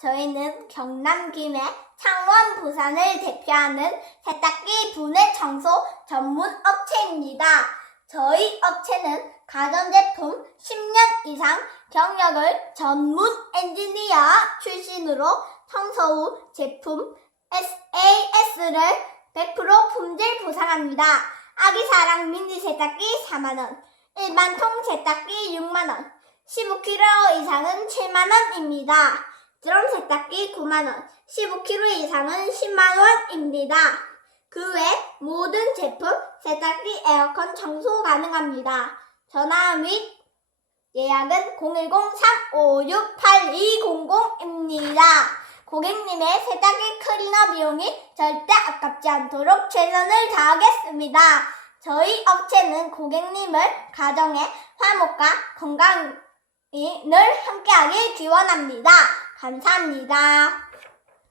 저희는 경남, 김해, 창원, 부산을 대표하는 세탁기 분해 청소 전문 업체입니다. 저희 업체는 가전제품 10년 이상 경력을 전문 엔지니어 출신으로 청소 후 제품 SAS를 100% 품질 보상합니다. 아기사랑 미니 세탁기 4만원, 일반 통 세탁기 6만원, 15kg 이상은 7만원입니다. 드럼 세탁기 9만원, 15kg 이상은 10만원입니다. 그 외 모든 제품 세탁기 에어컨 청소 가능합니다. 전화 및 예약은 010-356-8200입니다. 고객님의 세탁기 클리너 비용이 절대 아깝지 않도록 최선을 다하겠습니다. 저희 업체는 고객님을 가정의 화목과 건강을 함께하길 기원합니다. 감사합니다.